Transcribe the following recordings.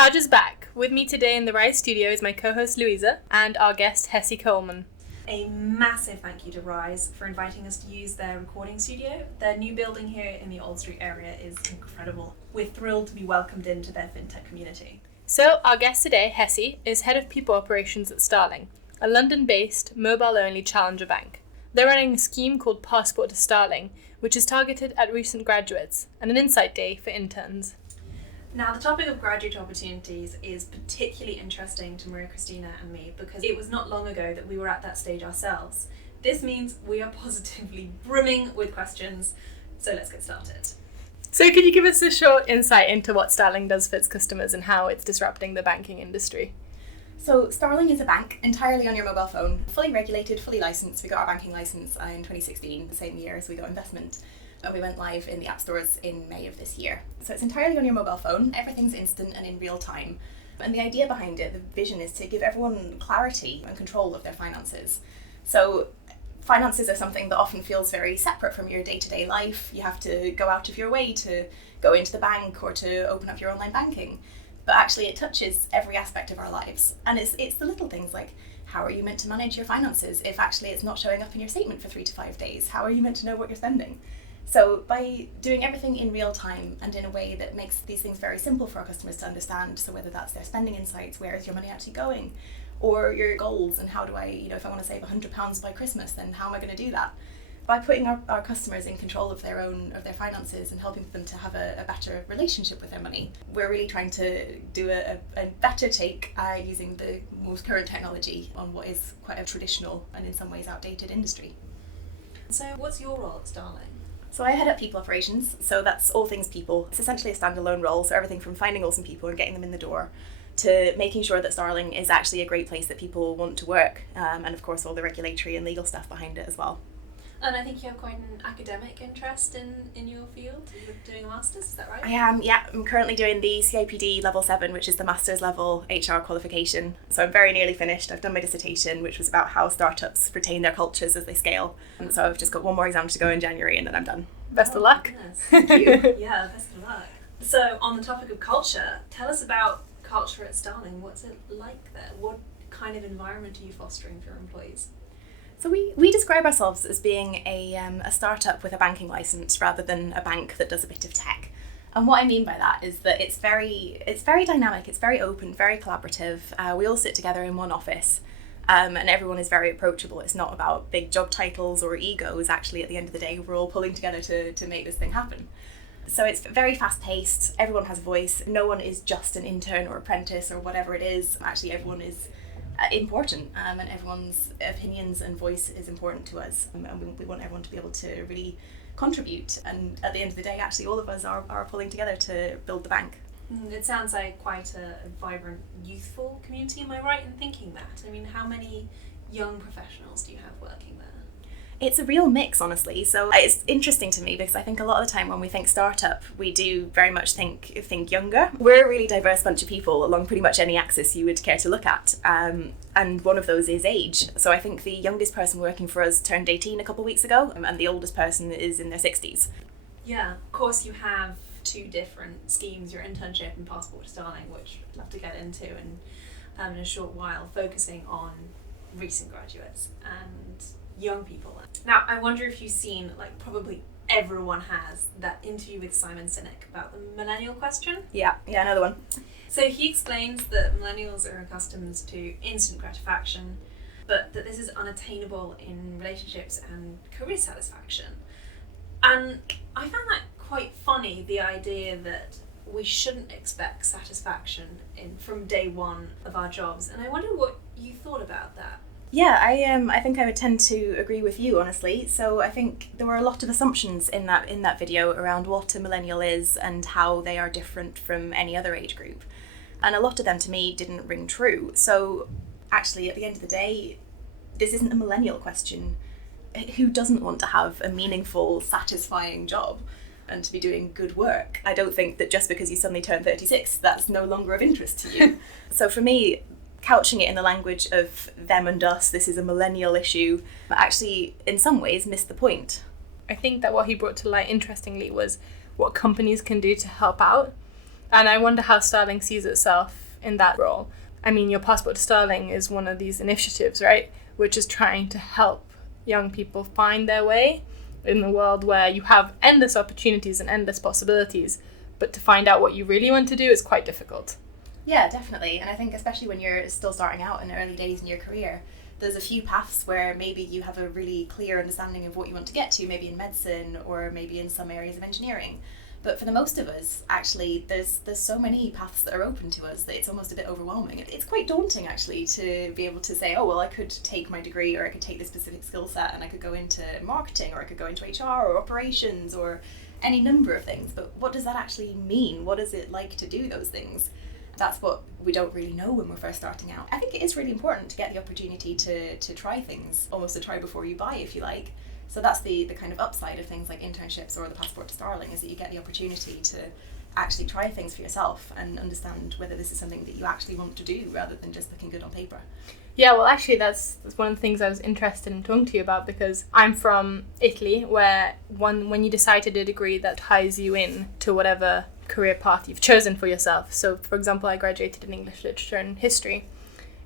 Charge is back. With me today in the Rise studio is my co-host Louisa and our guest Hessie Coleman. A massive thank you to Rise for inviting us to use their recording studio. Their new building here in the Old Street area is incredible. We're thrilled to be welcomed into their fintech community. So our guest today, Hessie, is Head of People Operations at Starling, a London-based, mobile-only challenger bank. They're running a scheme called Passport to Starling, which is targeted at recent graduates, and an insight day for interns. Now, the topic of graduate opportunities is particularly interesting to Maria Christina and me because it was not long ago that we were at that stage ourselves. This means we are positively brimming with questions, so let's get started. So could you give us a short insight into what Starling does for its customers and how it's disrupting the banking industry? So Starling is a bank entirely on your mobile phone, fully regulated, fully licensed. We got our banking license in 2016, the same year as we got investment. And we went live in the app stores in May of this year. So it's entirely on your mobile phone. Everything's instant and in real time. And the idea behind it, the vision, is to give everyone clarity and control of their finances. So finances are something that often feels very separate from your day-to-day life. You have to go out of your way to go into the bank or to open up your online banking. But actually it touches every aspect of our lives. And it's the little things like, how are you meant to manage your finances if actually it's not showing up in your statement for 3 to 5 days? How are you meant to know what you're spending? So by doing everything in real time and in a way that makes these things very simple for our customers to understand, so whether that's their spending insights, where is your money actually going, or your goals, and how do I, if I want to save £100 by Christmas, then how am I going to do that? By putting our customers in control of their finances and helping them to have a better relationship with their money, we're really trying to do a better take using the most current technology on what is quite a traditional and in some ways outdated industry. So what's your role at Starling? So I head up people operations, so that's all things people. It's essentially a standalone role, so everything from finding awesome people and getting them in the door to making sure that Starling is actually a great place that people want to work, and of course all the regulatory and legal stuff behind it as well. And I think you have quite an academic interest in your field. You're doing a master's, is that right? I am, yeah. I'm currently doing the CIPD level 7, which is the master's level HR qualification. So I'm very nearly finished. I've done my dissertation, which was about how startups retain their cultures as they scale. And so I've just got one more exam to go in January and then I'm done. Best of luck. Goodness. Thank you. Yeah, best of luck. So on the topic of culture, tell us about culture at Starling. What's it like there? What kind of environment are you fostering for your employees? So we describe ourselves as being a startup with a banking license rather than a bank that does a bit of tech. And what I mean by that is that it's very dynamic, it's very open, very collaborative. We all sit together in one office and everyone is very approachable. It's not about big job titles or egos. Actually, at the end of the day, we're all pulling together to make this thing happen. So it's very fast paced, everyone has a voice, no one is just an intern or apprentice or whatever it is. Actually, everyone is important and everyone's opinions and voice is important to us, and we want everyone to be able to really contribute, and at the end of the day actually all of us are pulling together to build the bank. It sounds like quite a vibrant, youthful community. Am I right in thinking that? I mean, how many young professionals do you have working there? It's a real mix, honestly. So it's interesting to me because I think a lot of the time when we think startup, we do very much think younger. We're a really diverse bunch of people along pretty much any axis you would care to look at. And one of those is age. So I think the youngest person working for us turned 18 a couple of weeks ago, and the oldest person is in their 60s. Yeah, of course you have 2 different schemes, your internship and Passport to Starling, which I'd love to get into in a short while, focusing on recent graduates and young people. Now, I wonder if you've seen, like probably everyone has, that interview with Simon Sinek about the millennial question. Yeah, another one. So he explains that millennials are accustomed to instant gratification, but that this is unattainable in relationships and career satisfaction. And I found that quite funny, the idea that we shouldn't expect satisfaction from day one of our jobs. And I wonder what you thought about that. Yeah, I think I would tend to agree with you, honestly. So I think there were a lot of assumptions in that video around what a millennial is and how they are different from any other age group. And a lot of them to me didn't ring true. So actually at the end of the day, this isn't a millennial question. Who doesn't want to have a meaningful, satisfying job and to be doing good work? I don't think that just because you suddenly turn 36, that's no longer of interest to you. So for me, couching it in the language of them and us, this is a millennial issue, but actually in some ways missed the point. I think that what he brought to light interestingly was what companies can do to help out. And I wonder how Starling sees itself in that role. I mean, your Passport to Starling is one of these initiatives, right? Which is trying to help young people find their way in the world where you have endless opportunities and endless possibilities, but to find out what you really want to do is quite difficult. Yeah, definitely. And I think especially when you're still starting out in the early days in your career, there's a few paths where maybe you have a really clear understanding of what you want to get to, maybe in medicine or maybe in some areas of engineering. But for the most of us, actually, there's so many paths that are open to us that it's almost a bit overwhelming. It's quite daunting, actually, to be able to say, oh, well, I could take my degree, or I could take this specific skill set and I could go into marketing, or I could go into HR or operations or any number of things. But what does that actually mean? What is it like to do those things? That's what we don't really know when we're first starting out. I think it is really important to get the opportunity to try things, almost a try before you buy, if you like. So that's the kind of upside of things like internships or the Passport to Starling, is that you get the opportunity to actually try things for yourself and understand whether this is something that you actually want to do rather than just looking good on paper. Yeah, well, actually, that's one of the things I was interested in talking to you about, because I'm from Italy, where when you decide to do a degree that ties you in to whatever career path you've chosen for yourself. So, for example, I graduated in English literature and history.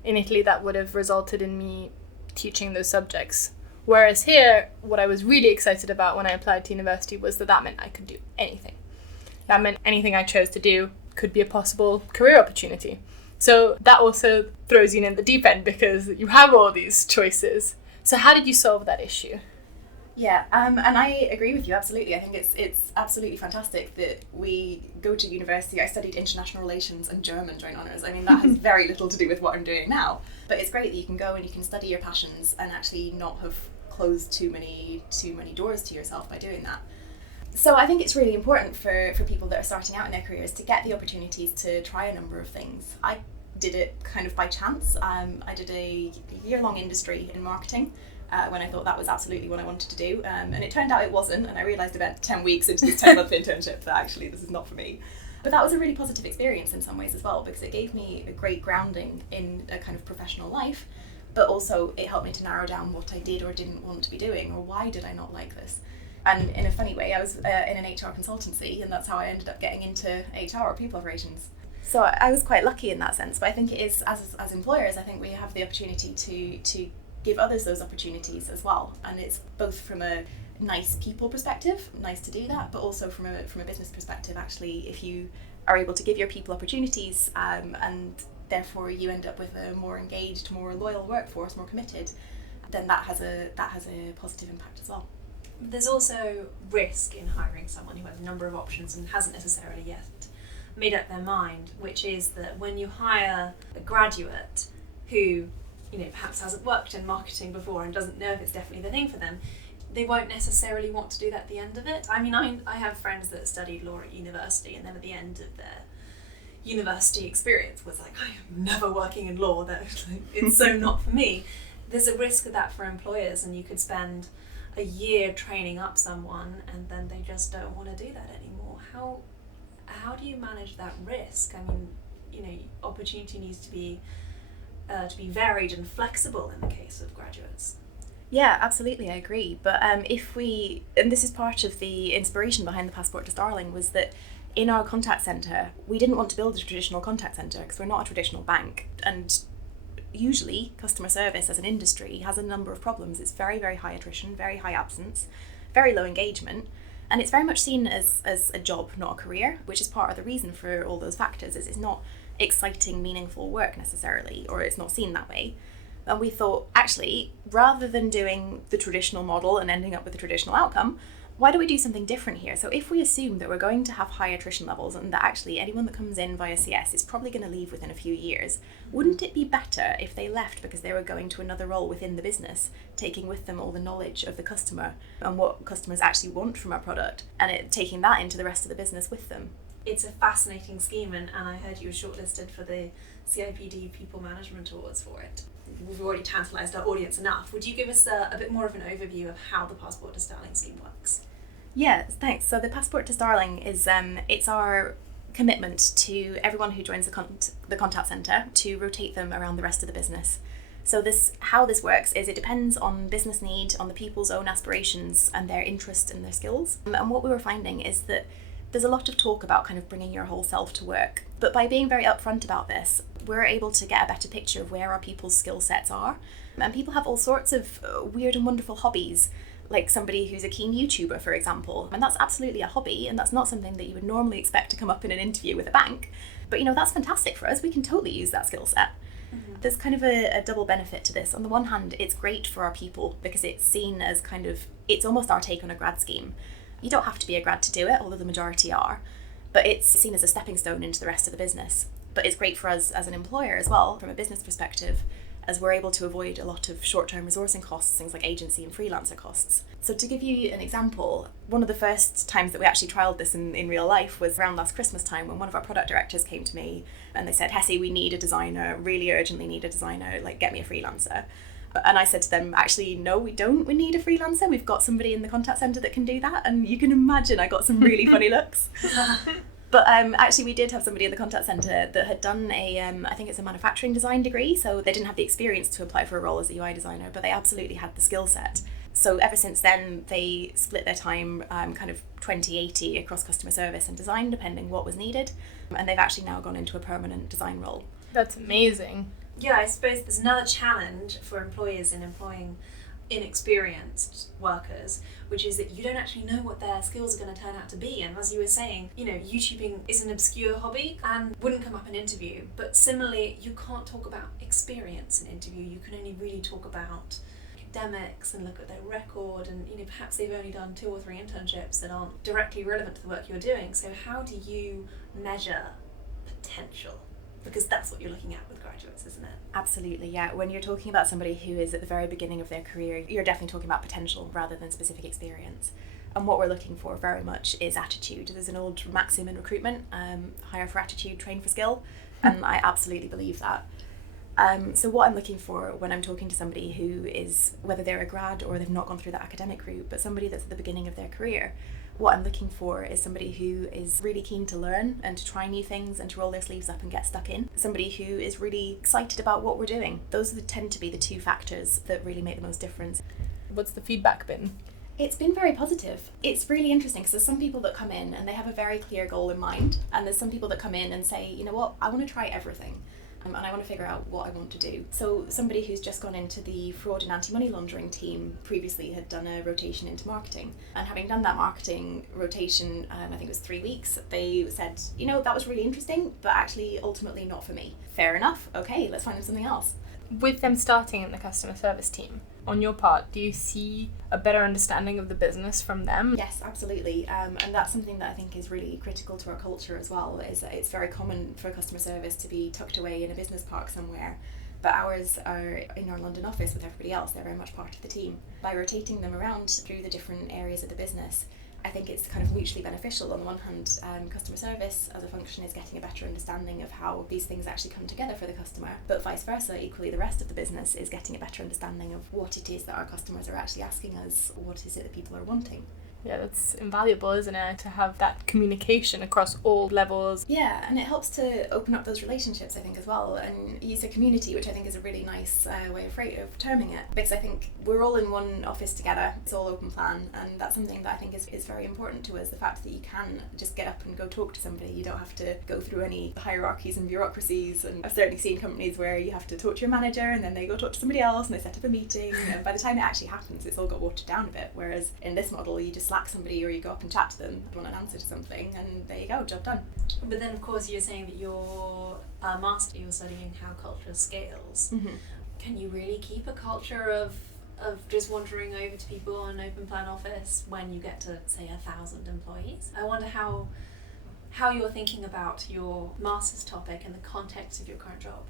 In Italy, that would have resulted in me teaching those subjects. Whereas here, what I was really excited about when I applied to university was that meant I could do anything. That meant anything I chose to do could be a possible career opportunity. So that also throws you in the deep end because you have all these choices. So how did you solve that issue? Yeah, and I agree with you, absolutely. I think it's absolutely fantastic that we go to university. I studied international relations and German joint honours. I mean, that has very little to do with what I'm doing now. But it's great that you can go and you can study your passions and actually not have closed too many doors to yourself by doing that. So I think it's really important for people that are starting out in their careers to get the opportunities to try a number of things. I did it kind of by chance. I did a year-long industry in marketing when I thought that was absolutely what I wanted to do. And it turned out it wasn't, and I realised about 10 weeks into this 10-month internship that actually this is not for me. But that was a really positive experience in some ways as well, because it gave me a great grounding in a kind of professional life, but also it helped me to narrow down what I did or didn't want to be doing, or why did I not like this. And in a funny way, I was in an HR consultancy, and that's how I ended up getting into HR or people operations. So I was quite lucky in that sense, but I think it is, as employers, I think we have the opportunity to give others those opportunities as well. And it's both from a nice people perspective, nice to do that, but also from a business perspective, actually, if you are able to give your people opportunities and therefore you end up with a more engaged, more loyal workforce, more committed, then that has a positive impact as well. There's also risk in hiring someone who has a number of options and hasn't necessarily yet made up their mind, which is that when you hire a graduate who, perhaps hasn't worked in marketing before and doesn't know if it's definitely the thing for them, they won't necessarily want to do that at the end of it. I mean, I have friends that studied law at university, and then at the end of their university experience was like, I am never working in law, it's so not for me. There's a risk of that for employers, and you could spend a year training up someone and then they just don't want to do that anymore. How do you manage that risk? I mean, opportunity needs to be varied and flexible in the case of graduates. Yeah, absolutely, I agree. But and this is part of the inspiration behind the Passport to Starling, was that in our contact centre, we didn't want to build a traditional contact centre because we're not a traditional bank. And usually customer service as an industry has a number of problems. It's very, very high attrition, very high absence, very low engagement. And it's very much seen as a job, not a career, which is part of the reason for all those factors. Is it's not exciting, meaningful work necessarily, or it's not seen that way. And we thought, actually, rather than doing the traditional model and ending up with the traditional outcome, why do we do something different here? So if we assume that we're going to have high attrition levels and that actually anyone that comes in via CS is probably going to leave within a few years, wouldn't it be better if they left because they were going to another role within the business, taking with them all the knowledge of the customer and what customers actually want from our product, and taking that into the rest of the business with them? It's a fascinating scheme, and I heard you were shortlisted for the CIPD People Management Awards for it. We've already tantalised our audience enough. Would you give us a bit more of an overview of how the Passport to Starling scheme works? Yeah, thanks. So the Passport to Starling is it's our commitment to everyone who joins the contact centre to rotate them around the rest of the business. So how this works is it depends on business need, on the people's own aspirations and their interest and their skills. And what we were finding is that There's a lot of talk about kind of bringing your whole self to work, but by being very upfront about this, we're able to get a better picture of where our people's skill sets are. And people have all sorts of weird and wonderful hobbies, like somebody who's a keen YouTuber, for example. And that's absolutely a hobby, and that's not something that you would normally expect to come up in an interview with a bank. But that's fantastic for us. We can totally use that skill set. There's kind of a double benefit to this. On the one hand, it's great for our people because it's seen as it's almost our take on a grad scheme. You don't have to be a grad to do it, although the majority are, but it's seen as a stepping stone into the rest of the business. But it's great for us as an employer as well, from a business perspective, as we're able to avoid a lot of short-term resourcing costs, things like agency and freelancer costs. So to give you an example, one of the first times that we actually trialled this in real life was around last Christmas time, when one of our product directors came to me and they said, Hessie, we need a designer, really urgently need a designer, get me a freelancer. And I said to them, actually, no, we don't. We need a freelancer. We've got somebody in the contact centre that can do that. And you can imagine I got some really funny looks. But actually, we did have somebody in the contact centre that had done I think it's a manufacturing design degree. So they didn't have the experience to apply for a role as a UI designer, but they absolutely had the skill set. So ever since then, they split their time kind of 20-80 across customer service and design, depending what was needed. And they've actually now gone into a permanent design role. That's amazing. Yeah, I suppose there's another challenge for employers in employing inexperienced workers, which is that you don't actually know what their skills are going to turn out to be. And as you were saying, YouTubing is an obscure hobby and wouldn't come up in interview. But similarly, you can't talk about experience in interview. You can only really talk about academics and look at their record, and perhaps they've only done 2 or 3 internships that aren't directly relevant to the work you're doing. So how do you measure potential? Because that's what you're looking at with graduates, isn't it? Absolutely, yeah. When you're talking about somebody who is at the very beginning of their career, you're definitely talking about potential rather than specific experience. And what we're looking for very much is attitude. There's an old maxim in recruitment, hire for attitude, train for skill, and I absolutely believe that. So what I'm looking for when I'm talking to somebody who is, whether they're a grad or they've not gone through that academic route, but somebody that's at the beginning of their career, what I'm looking for is somebody who is really keen to learn and to try new things and to roll their sleeves up and get stuck in. Somebody who is really excited about what we're doing. Those tend to be the 2 factors that really make the most difference. What's the feedback been? It's been very positive. It's really interesting because there's some people that come in and they have a very clear goal in mind, and there's some people that come in and say, you know what, I want to try everything. And I want to figure out what I want to do. So somebody who's just gone into the fraud and anti-money laundering team previously had done a rotation into marketing. And having done that marketing rotation, I think it was 3 weeks, they said, that was really interesting, but actually ultimately not for me. Fair enough. Okay, let's find them something else. With them starting in the customer service team, on your part, do you see a better understanding of the business from them? Yes, absolutely. And that's something that I think is really critical to our culture as well, is that it's very common for customer service to be tucked away in a business park somewhere. But ours are in our London office with everybody else. They're very much part of the team. By rotating them around through the different areas of the business, I think it's kind of mutually beneficial. On the one hand, customer service as a function is getting a better understanding of how these things actually come together for the customer, but vice versa, equally the rest of the business is getting a better understanding of what it is that our customers are actually asking us, what is it that people are wanting. Yeah, that's invaluable, isn't it, to have that communication across all levels. Yeah, and it helps to open up those relationships, I think, as well, and use a community, which I think is a really nice way of terming it, because I think we're all in one office together, it's all open plan, and that's something that I think is very important to us, the fact that you can just get up and go talk to somebody. You don't have to go through any hierarchies and bureaucracies, and I've certainly seen companies where you have to talk to your manager and then they go talk to somebody else and they set up a meeting, and by the time it actually happens, it's all got watered down a bit, whereas in this model, you just slack somebody or you go up and chat to them, you want an answer to something, and there you go, job done. But then, of course, you're saying that your master, you're studying how culture scales. Mm-hmm. Can you really keep a culture of just wandering over to people in an open plan office when you get to, say, 1,000 employees? I wonder how you're thinking about your master's topic in the context of your current job.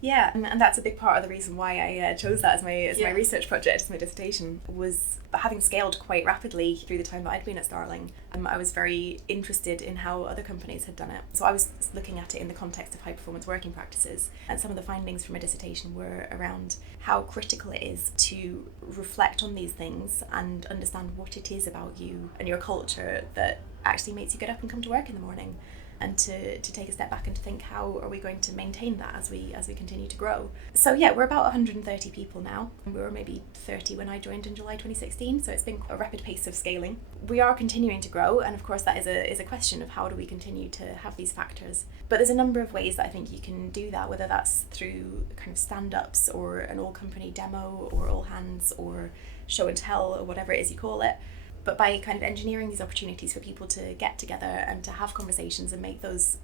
Yeah, and that's a big part of the reason why I chose that as my research project, as my dissertation, was having scaled quite rapidly through the time that I'd been at Starling. I was very interested in how other companies had done it. So I was looking at it in the context of high performance working practices, and some of the findings from my dissertation were around how critical it is to reflect on these things and understand what it is about you and your culture that actually makes you get up and come to work in the morning. and to take a step back and to think, how are we going to maintain that as we continue to grow? So yeah, we're about 130 people now. We were maybe 30 when I joined in July 2016, so it's been a rapid pace of scaling. We are continuing to grow, and of course that is a question of how do we continue to have these factors. But there's a number of ways that I think you can do that, whether that's through kind of stand-ups or an all-company demo or all hands or show and tell or whatever it is you call it. But by kind of engineering these opportunities for people to get together and to have conversations and make those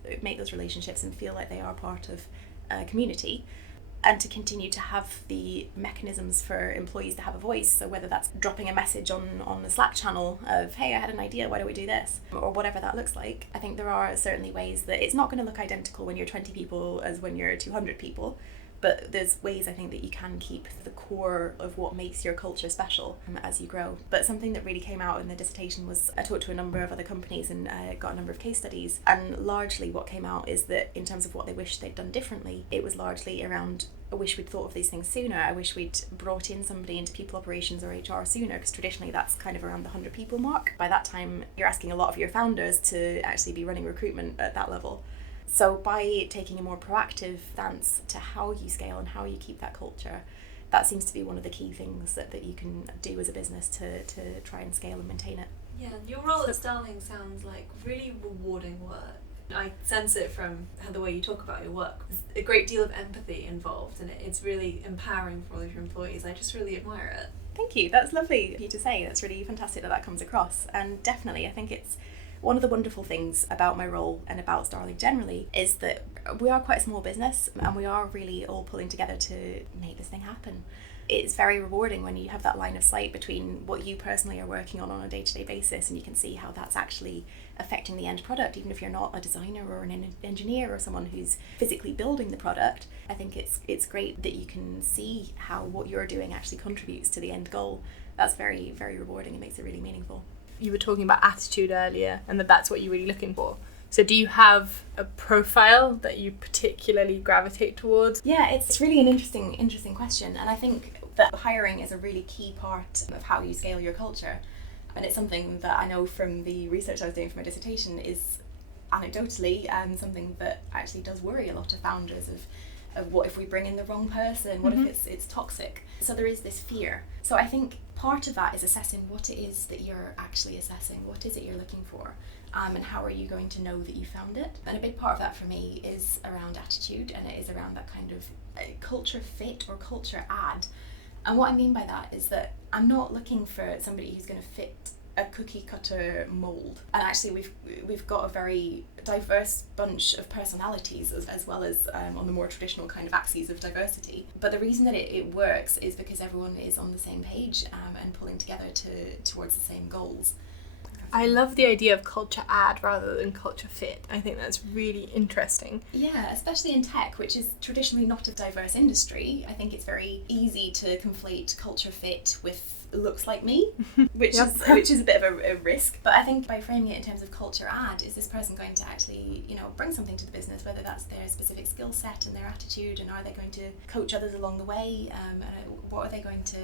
relationships and feel like they are part of a community, and to continue to have the mechanisms for employees to have a voice. So whether that's dropping a message on the Slack channel of, hey, I had an idea, why don't we do this? Or whatever that looks like. I think there are certainly ways that it's not going to look identical when you're 20 people as when you're 200 people. But there's ways I think that you can keep the core of what makes your culture special as you grow. But something that really came out in the dissertation was I talked to a number of other companies and got a number of case studies. And largely what came out is that in terms of what they wish they'd done differently, it was largely around, I wish we'd thought of these things sooner. I wish we'd brought in somebody into people operations or HR sooner, because traditionally that's kind of around the 100 people mark. By that time, you're asking a lot of your founders to actually be running recruitment at that level. So by taking a more proactive stance to how you scale and how you keep that culture, that seems to be one of the key things that you can do as a business to try and scale and maintain it. Yeah, your role at Starling sounds like really rewarding work. I sense it from the way you talk about your work. There's a great deal of empathy involved, and it's really empowering for all of your employees. I just really admire it. Thank you. That's lovely of you to say. That's really fantastic that comes across. And definitely, I think it's one of the wonderful things about my role and about Starling generally is that we are quite a small business and we are really all pulling together to make this thing happen. It's very rewarding when you have that line of sight between what you personally are working on a day-to-day basis, and you can see how that's actually affecting the end product, even if you're not a designer or an engineer or someone who's physically building the product. I think it's great that you can see how what you're doing actually contributes to the end goal. That's very, very rewarding. It makes it really meaningful. You were talking about attitude earlier, and that's what you're really looking for. So do you have a profile that you particularly gravitate towards? Yeah, it's really an interesting question, and I think that hiring is a really key part of how you scale your culture. And it's something that I know from the research I was doing for my dissertation is anecdotally something that actually does worry a lot of founders of what if we bring in the wrong person, what if it's toxic. So there is this fear. So I think part of that is assessing what it is that you're actually assessing, what is it you're looking for, and how are you going to know that you found it. And a big part of that for me is around attitude, and it is around that kind of culture fit or culture add. And what I mean by that is that I'm not looking for somebody who's going to fit a cookie cutter mold, and actually we've got a very diverse bunch of personalities as well as on the more traditional kind of axes of diversity. But the reason that it works is because everyone is on the same page and pulling together towards the same goals. I love the idea of culture add rather than culture fit. I think that's really interesting. Yeah, especially in tech, which is traditionally not a diverse industry. I think it's very easy to conflate culture fit with looks like me, which is a bit of a risk. But I think by framing it in terms of culture add, is this person going to actually, bring something to the business, whether that's their specific skill set and their attitude, and are they going to coach others along the way, and what are they going to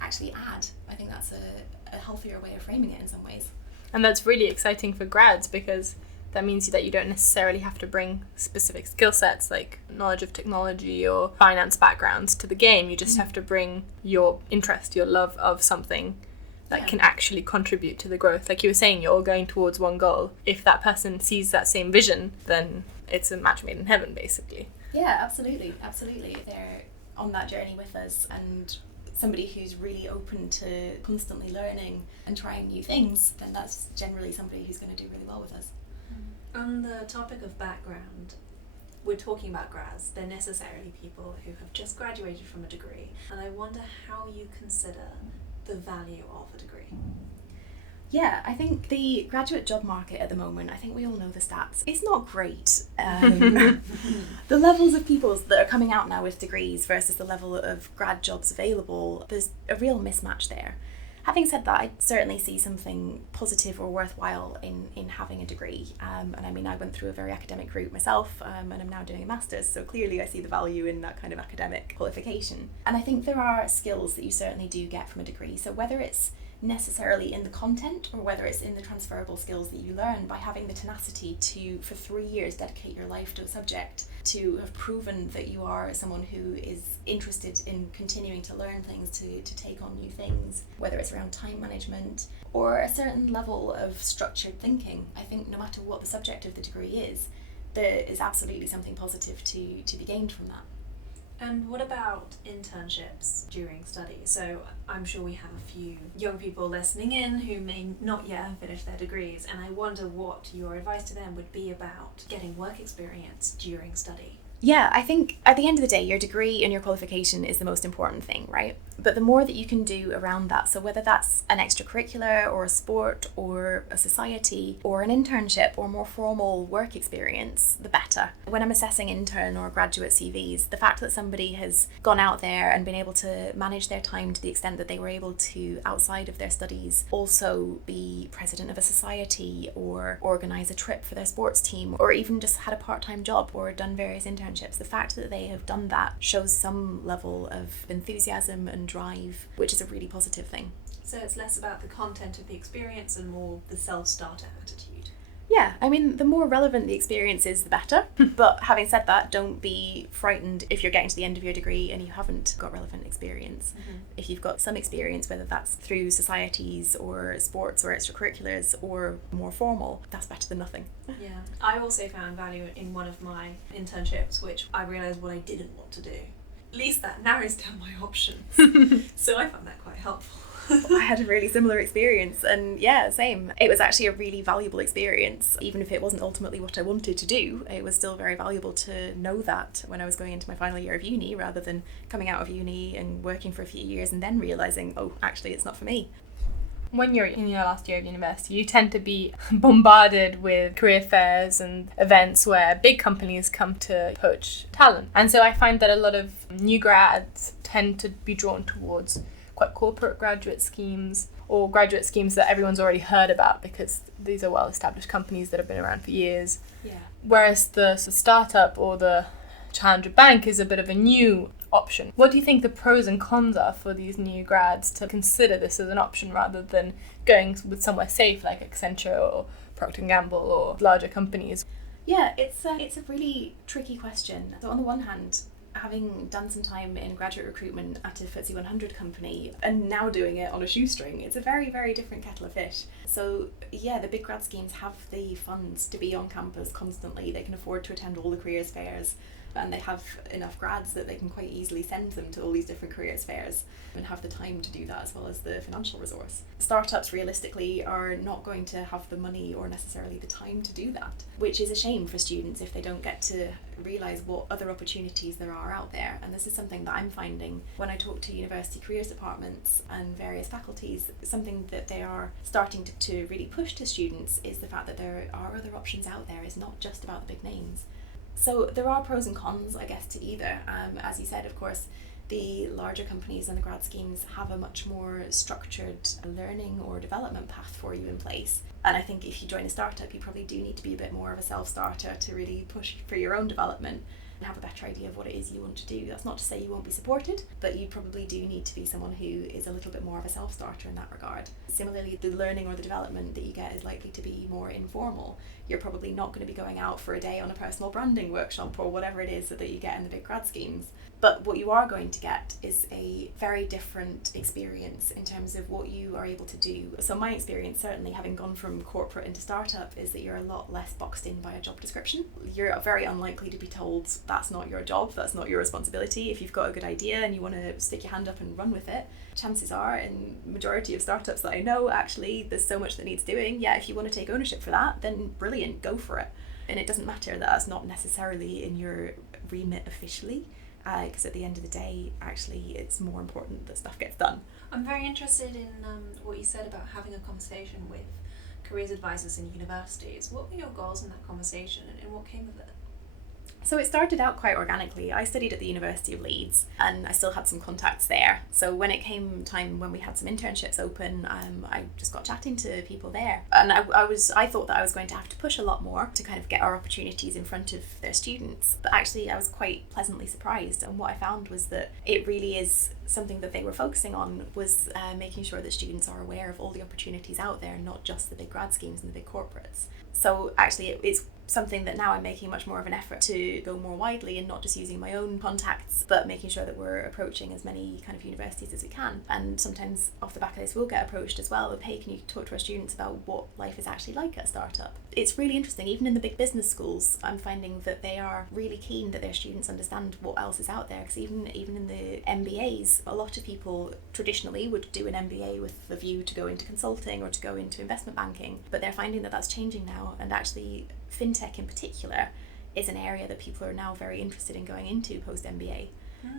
actually add? I think that's a healthier way of framing it in some ways. And that's really exciting for grads, because that means that you don't necessarily have to bring specific skill sets like knowledge of technology or finance backgrounds to the game. You just have to bring your interest, your love of something that can actually contribute to the growth. Like you were saying, you're all going towards one goal. If that person sees that same vision, then it's a match made in heaven, basically. Yeah, absolutely. If they're on that journey with us, and somebody who's really open to constantly learning and trying new things, then that's generally somebody who's going to do really well with us. On the topic of background, we're talking about grads. They're necessarily people who have just graduated from a degree, and I wonder how you consider the value of a degree. Yeah, I think the graduate job market at the moment, I think we all know the stats. It's not great. The levels of people that are coming out now with degrees versus the level of grad jobs available, there's a real mismatch there. Having said that, I certainly see something positive or worthwhile in having a degree. And I mean, I went through a very academic route myself, and I'm now doing a master's, so clearly I see the value in that kind of academic qualification. And I think there are skills that you certainly do get from a degree. So whether it's necessarily in the content or whether it's in the transferable skills that you learn by having the tenacity to, for 3 years, dedicate your life to a subject, to have proven that you are someone who is interested in continuing to learn things, to take on new things, whether it's around time management or a certain level of structured thinking. I think no matter what the subject of the degree is, there is absolutely something positive to be gained from that. And what about internships during study? So I'm sure we have a few young people listening in who may not yet have finished their degrees, and I wonder what your advice to them would be about getting work experience during study. Yeah, I think at the end of the day, your degree and your qualification is the most important thing, right? But the more that you can do around that, so whether that's an extracurricular or a sport or a society or an internship or more formal work experience, the better. When I'm assessing intern or graduate CVs, the fact that somebody has gone out there and been able to manage their time to the extent that they were able to, outside of their studies, also be president of a society or organise a trip for their sports team or even just had a part-time job or done various internships, the fact that they have done that shows some level of enthusiasm and drive, which is a really positive thing. So it's less about the content of the experience and more the self-starter attitude. Yeah, I mean, the more relevant the experience is, the better. But having said that, don't be frightened if you're getting to the end of your degree and you haven't got relevant experience. Mm-hmm. If you've got some experience, whether that's through societies or sports or extracurriculars or more formal, that's better than nothing. Yeah, I also found value in one of my internships, which I realised what I didn't want to do. At least that narrows down my options. So I found that quite helpful. I had a really similar experience, and yeah, same. It was actually a really valuable experience. Even if it wasn't ultimately what I wanted to do, it was still very valuable to know that when I was going into my final year of uni, rather than coming out of uni and working for a few years and then realising, oh, actually it's not for me. When you're in your last year of university, you tend to be bombarded with career fairs and events where big companies come to poach talent. And so I find that a lot of new grads tend to be drawn towards quite corporate graduate schemes or graduate schemes that everyone's already heard about because these are well-established companies that have been around for years. Yeah. Whereas the startup or the challenger bank is a bit of a new option. What do you think the pros and cons are for these new grads to consider this as an option rather than going with somewhere safe like Accenture or Procter & Gamble or larger companies? Yeah, it's a really tricky question. So on the one hand, having done some time in graduate recruitment at a FTSE 100 company and now doing it on a shoestring, it's a very, very different kettle of fish. So yeah, the big grad schemes have the funds to be on campus constantly. They can afford to attend all the careers fairs, and they have enough grads that they can quite easily send them to all these different careers fairs and have the time to do that as well as the financial resource. Startups realistically are not going to have the money or necessarily the time to do that, which is a shame for students if they don't get to realise what other opportunities there are out there. And this is something that I'm finding when I talk to university careers departments and various faculties. Something that they are starting to really push to students is the fact that there are other options out there. It's not just about the big names. So there are pros and cons, I guess, to either. As you said, of course, the larger companies and the grad schemes have a much more structured learning or development path for you in place. And I think if you join a startup, you probably do need to be a bit more of a self-starter to really push for your own development and have a better idea of what it is you want to do. That's not to say you won't be supported, but you probably do need to be someone who is a little bit more of a self-starter in that regard. Similarly, the learning or the development that you get is likely to be more informal. You're probably not going to be going out for a day on a personal branding workshop or whatever it is that you get in the big grad schemes. But what you are going to get is a very different experience in terms of what you are able to do. So my experience, certainly having gone from corporate into startup, is that you're a lot less boxed in by a job description. You're very unlikely to be told that's not your job, that's not your responsibility. If you've got a good idea and you want to stick your hand up and run with it, chances are, in majority of startups that I know, actually there's so much that needs doing. Yeah, if you want to take ownership for that, then brilliant, go for it. And it doesn't matter that that's not necessarily in your remit officially, because at the end of the day, actually, it's more important that stuff gets done. I'm very interested in what you said about having a conversation with careers advisors in universities. What were your goals in that conversation and what came of it? So it started out quite organically. I studied at the University of Leeds and I still had some contacts there. So when it came time when we had some internships open, I just got chatting to people there. And I thought that I was going to have to push a lot more to kind of get our opportunities in front of their students. But actually I was quite pleasantly surprised. And what I found was that it really is something that they were focusing on was making sure that students are aware of all the opportunities out there, not just the big grad schemes and the big corporates. So actually it's something that now I'm making much more of an effort to go more widely and not just using my own contacts, but making sure that we're approaching as many kind of universities as we can. And sometimes off the back of this we'll get approached as well of, hey, can you talk to our students about what life is actually like at a startup? It's really interesting. Even in the big business schools, I'm finding that they are really keen that their students understand what else is out there, because even in the MBAs, a lot of people traditionally would do an MBA with the view to go into consulting or to go into investment banking, but they're finding that that's changing now, and actually fintech in particular is an area that people are now very interested in going into post MBA.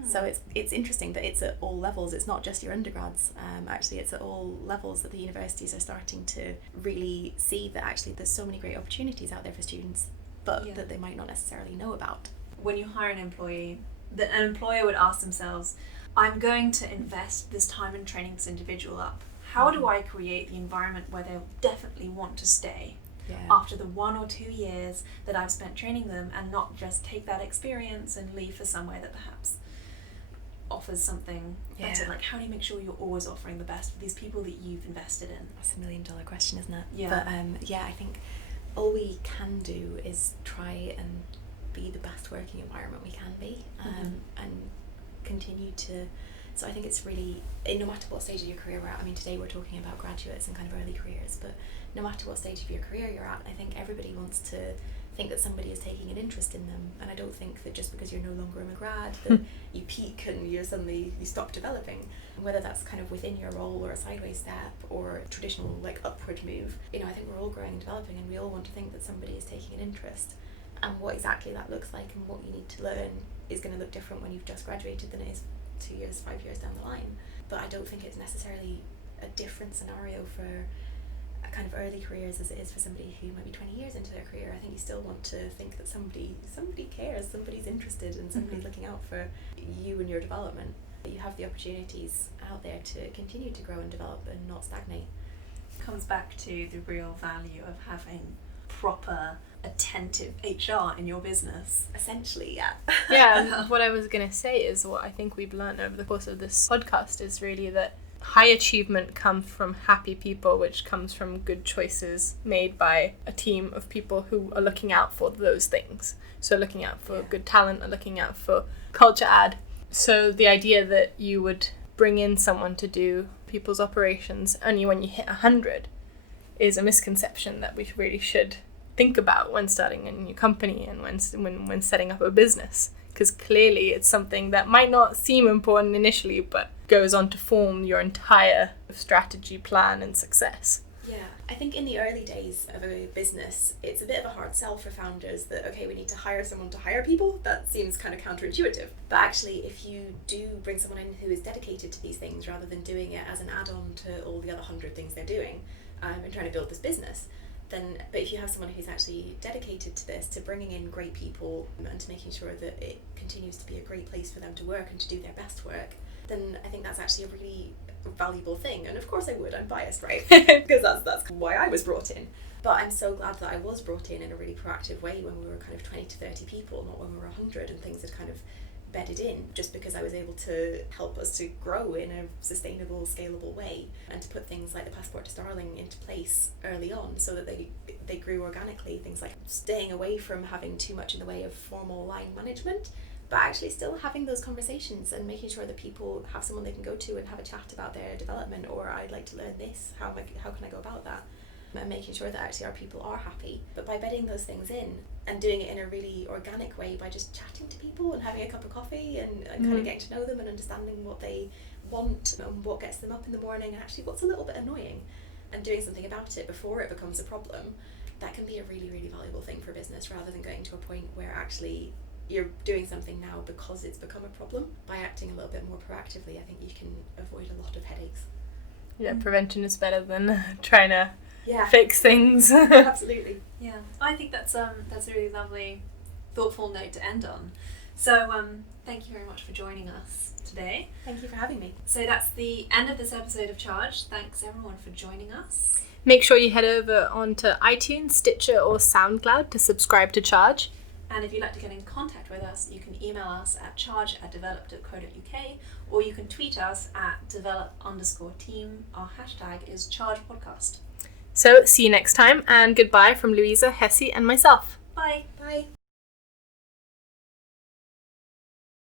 So it's interesting that it's at all levels. It's not just your undergrads. Actually, it's at all levels that the universities are starting to really see that actually there's so many great opportunities out there for students, but that they might not necessarily know about. When you hire an employee, an employer would ask themselves, I'm going to invest this time and training this individual up. How do I create the environment where they'll definitely want to stay? After the 1 or 2 years that I've spent training them, and not just take that experience and leave for somewhere that perhaps offers something better. Like, how do you make sure you're always offering the best for these people that you've invested in? That's $1 million question, isn't it? Yeah. But I think all we can do is try and be the best working environment we can be, and continue to. So I think it's really, no matter what stage of your career we're at, I mean, today we're talking about graduates and kind of early careers, but no matter what stage of your career you're at, I think everybody wants to think that somebody is taking an interest in them. And I don't think that just because you're no longer a grad that you peak and you stop developing. And whether that's kind of within your role or a sideways step or a traditional like upward move, I think we're all growing and developing, and we all want to think that somebody is taking an interest. And what exactly that looks like and what you need to learn is going to look different when you've just graduated than it is 2 years, 5 years down the line. But I don't think it's necessarily a different scenario for a kind of early careers as it is for somebody who might be 20 years into their career. I think you still want to think that somebody cares, somebody's interested, and somebody's looking out for you and your development. You have the opportunities out there to continue to grow and develop and not stagnate. Comes back to the real value of having proper attentive HR in your business. Essentially, yeah. Yeah, and what I was going to say is what I think we've learned over the course of this podcast is really that high achievement comes from happy people, which comes from good choices made by a team of people who are looking out for those things. So looking out for good talent, or looking out for culture add. So the idea that you would bring in someone to do people's operations only when you hit 100 is a misconception that we really should think about when starting a new company and when setting up a business, because clearly it's something that might not seem important initially but goes on to form your entire strategy, plan and success. Yeah, I think in the early days of a business, it's a bit of a hard sell for founders that, okay, we need to hire someone to hire people. That seems kind of counterintuitive. But actually, if you do bring someone in who is dedicated to these things rather than doing it as an add-on to all the other 100 things they're doing and trying to build this business, but if you have someone who's actually dedicated to this, to bringing in great people and to making sure that it continues to be a great place for them to work and to do their best work, then I think that's actually a really valuable thing. And of course I'm biased, right? Because that's why I was brought in. But I'm so glad that I was brought in a really proactive way when we were kind of 20 to 30 people, not when we were 100 and things had kind of bedded in, just because I was able to help us to grow in a sustainable, scalable way and to put things like the Passport to Starling into place early on so that they grew organically. Things like staying away from having too much in the way of formal line management, but actually still having those conversations and making sure that people have someone they can go to and have a chat about their development, or I'd like to learn this, how can I go about that? And making sure that actually our people are happy. But by bedding those things in and doing it in a really organic way, by just chatting to people and having a cup of coffee and kind of getting to know them and understanding what they want and what gets them up in the morning and actually what's a little bit annoying, and doing something about it before it becomes a problem, that can be a really, really valuable thing for business, rather than going to a point where actually you're doing something now because it's become a problem. By acting a little bit more proactively, I think you can avoid a lot of headaches. Yeah, prevention is better than trying to fix things. Absolutely. Yeah, I think that's a really lovely thoughtful note to end on. So thank you very much for joining us today. Thank you for having me. So that's the end of this episode of Charge. Thanks everyone for joining us. Make sure you head over onto iTunes, Stitcher or SoundCloud to subscribe to Charge. And if you'd like to get in contact with us, you can email us at charge@develop.co.uk, or you can tweet us at develop_team. Our hashtag is ChargePodcast. So see you next time, and goodbye from Louisa, Hessie and myself. Bye. Bye.